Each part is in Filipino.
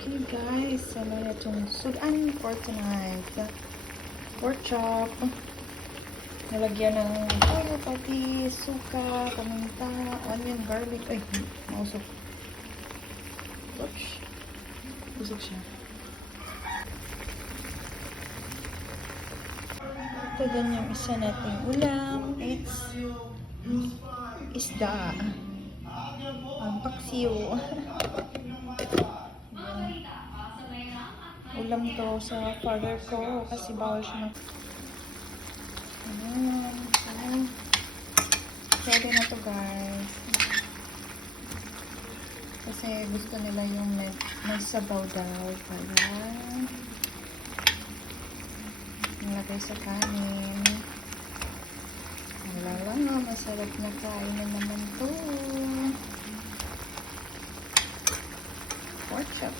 Okay guys, sana itong sudan for tonight. Pork chop. Nalagyan ng pati, suka, paminta, onion, garlic. Ay, mausok. Ouch. Busog siya. Ito din yung isa nating ulam. It's isda. Ang paksiw. Ulam to sa father ko kasi bawal siya ng... Ayan. Pwede na to guys. Kasi gusto nila yung may sabaw daw. Kaya nilagay sa kanin. Wala lang, masarap na kain na naman to. Pork chop.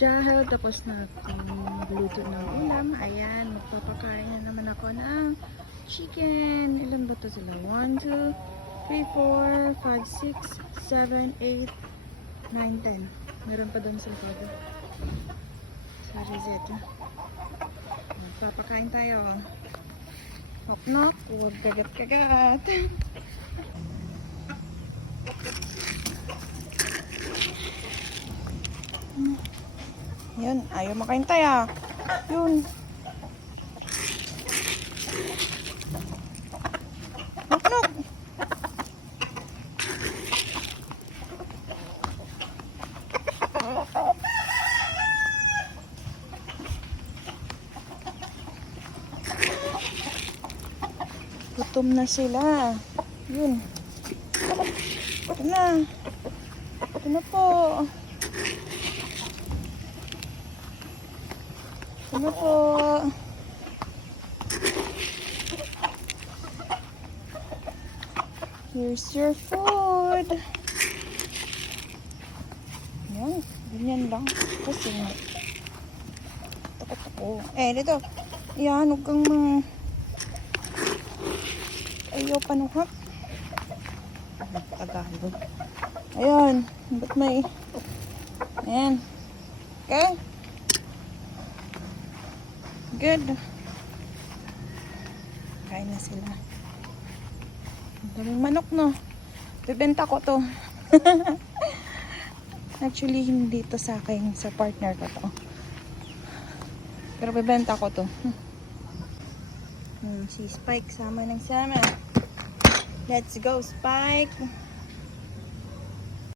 Dahil tapos na akong magluto ng ulam, ayan, magpapakain na naman ako ng chicken. Ilan ba ito sila? 1, 2, 3, 4, 5, 6, 7, 8, 9, 10. Meron pa doon sa likod. Sorry, Zed. Magpapakain tayo. Hop knock, huwag kagat-kagat. Yun, ayaw makaintay ah. Yun. Knock, knock. Gutom na sila. Yun. Ito na. Ito na po. Ano po? Here's your food. Yan. Ganyan lang. Kasi takot ako. Dito. Yan. Huwag kang ayaw panuhat. Tagalog. Ayan. Ba't may... Ayan. Okay? Good. Kain na sila. Ang daming manok, no? Bibenta ko to. Actually, hindi to sa akin. Sa partner ko to. Pero bibenta ko to. Si Spike, sama ng sama. Let's go, Spike.